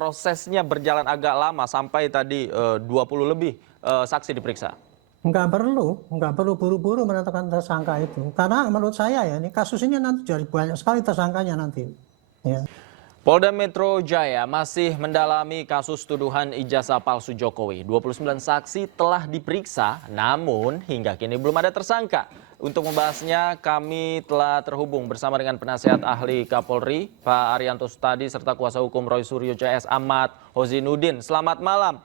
prosesnya berjalan agak lama sampai tadi 20 lebih saksi diperiksa? Nggak perlu buru-buru menetapkan tersangka itu. Karena menurut saya ya, ini kasus ini nanti jadi banyak sekali tersangkanya nanti. Ya. Polda Metro Jaya masih mendalami kasus tuduhan ijazah palsu Jokowi. 29 saksi telah diperiksa, namun hingga kini belum ada tersangka. Untuk membahasnya, kami telah terhubung bersama dengan penasihat ahli Kapolri, Pak Arianto Sutadi, serta kuasa hukum Roy Suryo CS Ahmad Hozinudin. Selamat malam,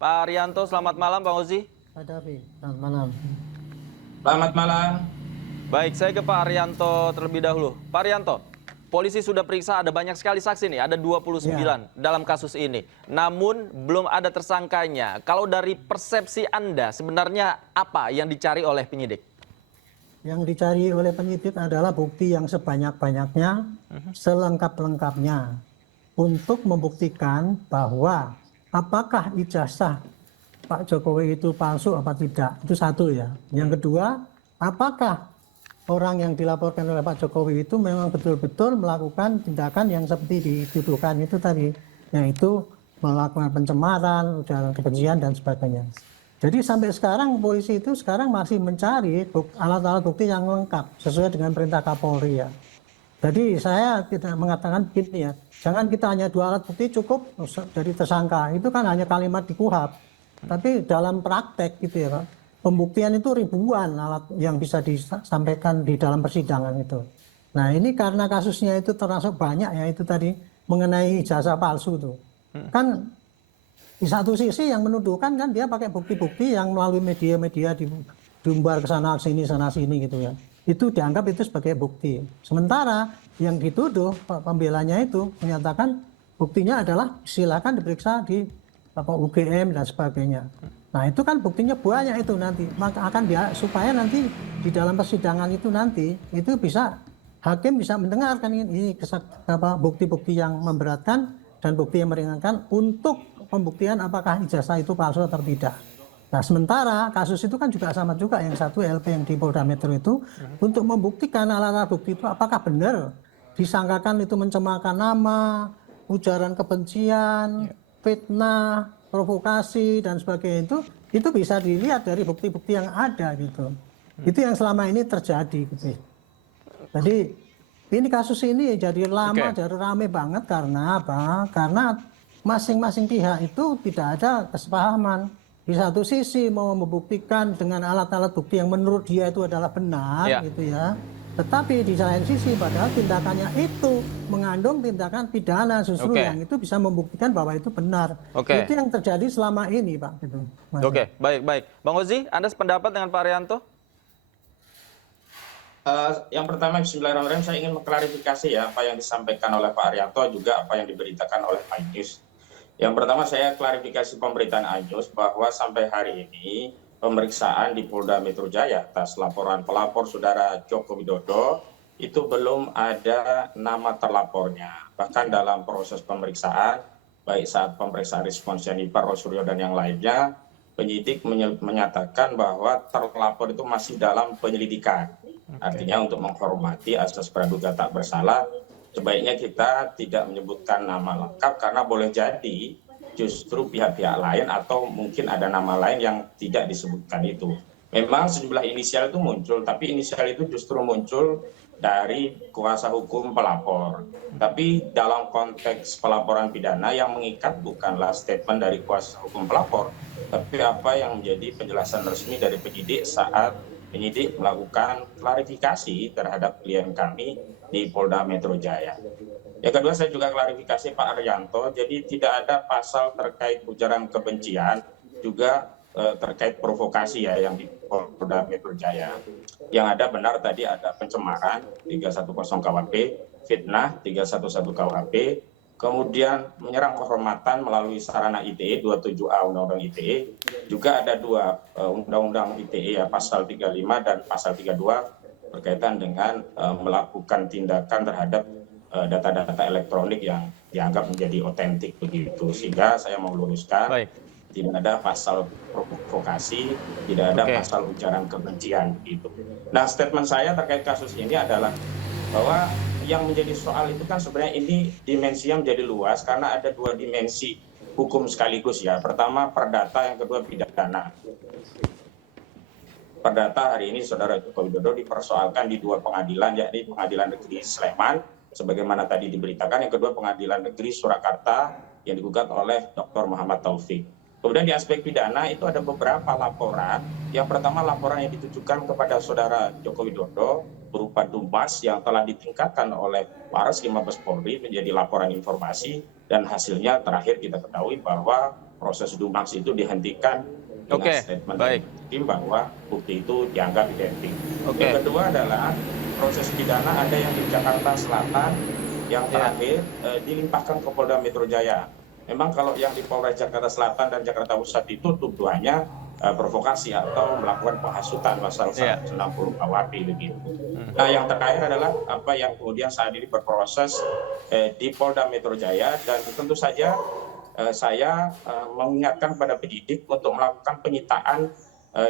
Pak Arianto. Selamat malam, Pak Hozi. Pak Davi, selamat malam. Selamat malam. Baik, saya ke Pak Arianto terlebih dahulu. Pak Arianto, polisi sudah periksa, ada banyak sekali saksi nih, ada 29 dalam kasus ini. Namun belum ada tersangkanya. Kalau dari persepsi Anda, sebenarnya apa yang dicari oleh penyidik? Yang dicari oleh penyidik adalah bukti yang sebanyak-banyaknya, selengkap-lengkapnya. Untuk membuktikan bahwa apakah ijazah Pak Jokowi itu palsu apa tidak. Itu satu ya. Yang kedua, apakah orang yang dilaporkan oleh Pak Jokowi itu memang betul-betul melakukan tindakan yang seperti dituduhkan itu tadi, yaitu melakukan pencemaran, ujaran kebencian dan sebagainya. Jadi sampai sekarang polisi itu sekarang masih mencari alat-alat bukti yang lengkap sesuai dengan perintah Kapolri ya. Jadi saya tidak mengatakan begini ya, jangan kita hanya 2 alat bukti cukup jadi tersangka. Itu kan hanya kalimat di KUHP. Tapi dalam praktek gitu ya Pak, pembuktian itu ribuan alat yang bisa disampaikan di dalam persidangan itu. Nah ini karena kasusnya itu termasuk banyak ya itu tadi mengenai ijazah palsu itu. Kan di satu sisi yang menuduhkan kan dia pakai bukti-bukti yang melalui media-media diumbar ke sana sini gitu ya. Itu dianggap itu sebagai bukti. Sementara yang dituduh pembelanya itu menyatakan buktinya adalah silakan diperiksa di UGM dan sebagainya. Nah itu kan buktinya banyak itu nanti, maka akan supaya nanti di dalam persidangan itu nanti itu bisa hakim bisa mendengarkan ini bukti-bukti yang memberatkan dan bukti yang meringankan untuk pembuktian apakah ijazah itu palsu atau tidak. Nah sementara kasus itu kan juga sama juga yang satu LP yang di Polda Metro itu untuk membuktikan alat-alat bukti itu apakah benar disangkakan itu mencemarkan nama, ujaran kebencian, fitnah, provokasi dan sebagainya itu bisa dilihat dari bukti-bukti yang ada gitu. Itu yang selama ini terjadi gitu. Jadi ini kasus ini jadi lama, jadi rame banget karena apa? Karena masing-masing pihak itu tidak ada kesepahaman. Di satu sisi mau membuktikan dengan alat-alat bukti yang menurut dia itu adalah benar gitu ya. Tetapi di lain sisi padahal tindakannya itu mengandung tindakan pidana justru yang itu bisa membuktikan bahwa itu benar. Itu yang terjadi selama ini Pak. Gitu, baik. Bang Hozi, Anda sependapat dengan Pak Arianto? Yang pertama, bismillahirrahmanirrahim, saya ingin mengklarifikasi ya apa yang disampaikan oleh Pak Arianto juga apa yang diberitakan oleh Ainus. Yang pertama saya klarifikasi pemberitaan Ainus bahwa sampai hari ini pemeriksaan di Polda Metro Jaya atas laporan pelapor saudara Joko Widodo itu belum ada nama terlapornya. Bahkan dalam proses pemeriksaan, baik saat pemeriksaan respons Yanipar, Roy Suryo dan yang lainnya, penyidik menyatakan bahwa terlapor itu masih dalam penyelidikan. Artinya untuk menghormati asas praduga tak bersalah, sebaiknya kita tidak menyebutkan nama lengkap karena boleh jadi justru pihak-pihak lain atau mungkin ada nama lain yang tidak disebutkan itu. Memang sejumlah inisial itu muncul, tapi inisial itu justru muncul dari kuasa hukum pelapor. Tapi dalam konteks pelaporan pidana yang mengikat bukanlah statement dari kuasa hukum pelapor, tapi apa yang menjadi penjelasan resmi dari penyidik saat penyidik melakukan klarifikasi terhadap klien kami di Polda Metro Jaya. Yang kedua saya juga klarifikasi Pak Arianto, jadi tidak ada pasal terkait ujaran kebencian, juga terkait provokasi ya yang di Polda Metro Jaya. Yang ada benar tadi ada pencemaran 310 KUHP, fitnah 311 KUHP, kemudian menyerang kehormatan melalui sarana ITE 27A Undang-Undang ITE, juga ada 2 Undang-Undang ITE ya pasal 35 dan pasal 32 berkaitan dengan melakukan tindakan terhadap data-data elektronik yang dianggap menjadi otentik begitu. Sehingga saya mau luruskan tidak ada pasal provokasi, tidak ada pasal ujaran kebencian gitu. Nah, statement saya terkait kasus ini adalah bahwa yang menjadi soal itu kan sebenarnya ini dimensinya menjadi luas karena ada dua dimensi hukum sekaligus ya. Pertama perdata, yang kedua pidana. Perdata hari ini Saudara Joko Widodo dipersoalkan di dua pengadilan, yakni Pengadilan Negeri Sleman, sebagaimana tadi diberitakan, yang kedua Pengadilan Negeri Surakarta yang digugat oleh Dr. Muhammad Taufik. Kemudian di aspek pidana itu ada beberapa laporan. Yang pertama laporan yang ditujukan kepada Saudara Joko Widodo berupa Dumas yang telah ditingkatkan oleh Waras Mabes Polri menjadi laporan informasi, dan hasilnya terakhir kita ketahui bahwa proses Dumas itu dihentikan dengan statement dari tim bahwa bukti itu dianggap identik. Yang kedua adalah proses pidana ada yang di Jakarta Selatan yang terakhir dilimpahkan ke Polda Metro Jaya. Memang kalau yang di Polres Jakarta Selatan dan Jakarta Pusat itu tuduhannya provokasi atau melakukan penghasutan pasal 160 KUHP begitu. Nah, yang terakhir adalah apa yang kemudian saat ini berproses di Polda Metro Jaya, dan tentu saja saya mengingatkan pada penyidik untuk melakukan penyitaan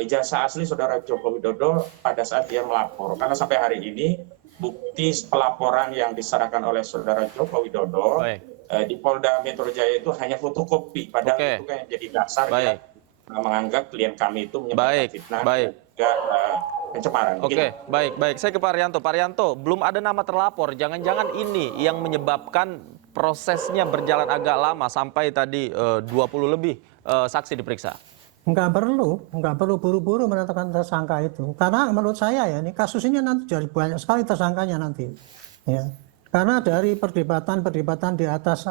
ijazah asli Saudara Joko Widodo pada saat dia melapor. Karena sampai hari ini bukti pelaporan yang diserahkan oleh Saudara Joko Widodo di Polda Metro Jaya itu hanya fotokopi, padahal itu kan yang jadi dasar dia menganggap klien kami itu menyebarkan fitnah dan juga pencemaran. Baik. Saya ke Pak Arianto. Pak Arianto, belum ada nama terlapor. Jangan-jangan ini yang menyebabkan prosesnya berjalan agak lama sampai tadi 20 lebih saksi diperiksa. Nggak perlu buru-buru menetapkan tersangka itu. Karena menurut saya ya, ini kasus ini nanti jadi banyak sekali tersangkanya nanti. Ya. Karena dari perdebatan di atas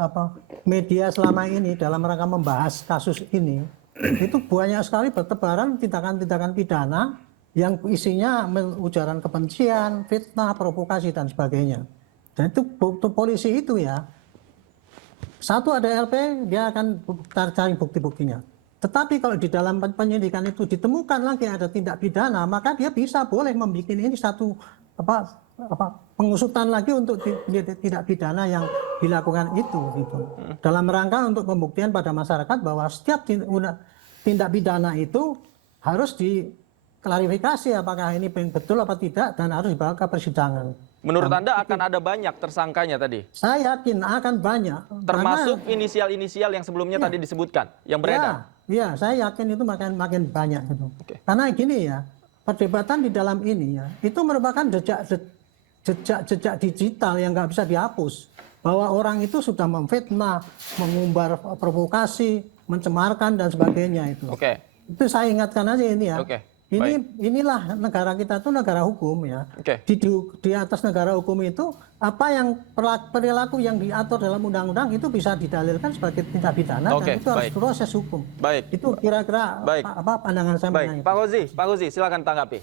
media selama ini dalam rangka membahas kasus ini, itu banyak sekali bertebaran tindakan-tindakan pidana yang isinya ujaran kebencian, fitnah, provokasi, dan sebagainya. Dan itu polisi itu ya, satu ada LP, dia akan cari bukti-buktinya. Tetapi kalau di dalam penyidikan itu ditemukan lagi ada tindak pidana, maka dia bisa boleh membuat ini satu pengusutan lagi untuk tindak pidana yang dilakukan itu gitu. Dalam rangka untuk pembuktian pada masyarakat bahwa setiap tindak pidana itu harus diklarifikasi apakah ini betul apa tidak dan harus dibawa ke persidangan. Menurut Anda akan ada banyak tersangkanya tadi? Saya yakin akan banyak. Termasuk inisial-inisial yang sebelumnya tadi disebutkan, yang beredar? Iya, saya yakin itu makin banyak gitu. Karena gini ya, perdebatan di dalam ini ya, itu merupakan jejak digital yang nggak bisa dihapus. Bahwa orang itu sudah memfitnah, mengumbar provokasi, mencemarkan dan sebagainya itu. Itu saya ingatkan aja ini ya. Inilah negara kita itu negara hukum ya. Di atas negara hukum itu apa yang perilaku yang diatur dalam undang-undang itu bisa didalilkan sebagai tindak pidana dan itu harus proses hukum. Itu kira-kira apa pandangan saya mengenai. Pak Gozi, silakan tanggapi.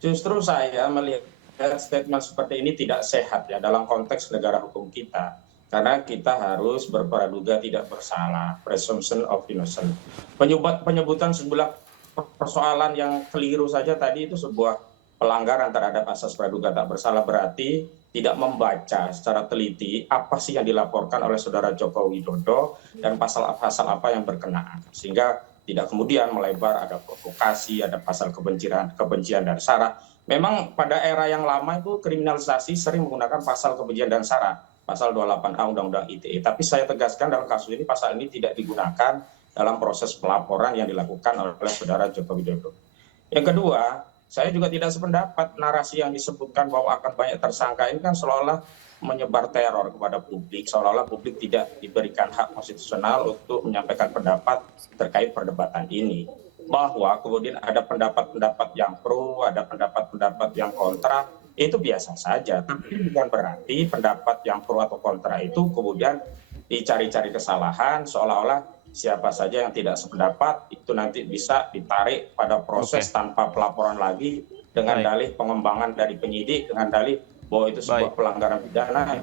Justru saya melihat statement seperti ini tidak sehat ya dalam konteks negara hukum kita. Karena kita harus berpraduga tidak bersalah, presumption of innocence. Penyebutan sebelah persoalan yang keliru saja tadi itu sebuah pelanggaran terhadap asas praduga tak bersalah, berarti tidak membaca secara teliti apa sih yang dilaporkan oleh Saudara Joko Widodo dan pasal-pasal apa yang berkenaan, sehingga tidak kemudian melebar ada provokasi, ada pasal kebencian dan sara. Memang pada era yang lama itu kriminalisasi sering menggunakan pasal kebencian dan sara, pasal 28A Undang-Undang ITE, tapi saya tegaskan dalam kasus ini pasal ini tidak digunakan dalam proses pelaporan yang dilakukan oleh Saudara Joko Widodo. Yang kedua, saya juga tidak sependapat narasi yang disebutkan bahwa akan banyak tersangka ini kan seolah-olah menyebar teror kepada publik, seolah-olah publik tidak diberikan hak konstitusional untuk menyampaikan pendapat terkait perdebatan ini. Bahwa kemudian ada pendapat-pendapat yang pro, ada pendapat-pendapat yang kontra, itu biasa saja. Tapi bukan berarti pendapat yang pro atau kontra itu kemudian dicari-cari kesalahan, seolah-olah siapa saja yang tidak sependapat itu nanti bisa ditarik pada proses tanpa pelaporan lagi dengan dalih pengembangan dari penyidik, dengan dalih bahwa itu sebuah pelanggaran pidana.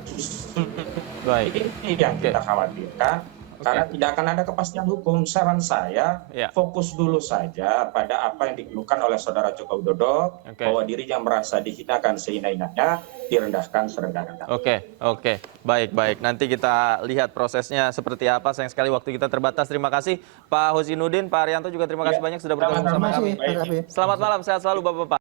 Ini yang kita khawatirkan karena tidak akan ada kepastian hukum. Saran saya fokus dulu saja pada apa yang dikeluhkan oleh Saudara Joko Widodo, bahwa dirinya merasa dihinakan sehina-hinanya, direndahkan serendah-rendahnya. Baik. Nanti kita lihat prosesnya seperti apa. Sayang sekali waktu kita terbatas. Terima kasih Pak Husainuddin, Pak Arianto juga terima kasih banyak sudah bergabung bersama kami. Selamat malam, sehat selalu Bapak-Bapak.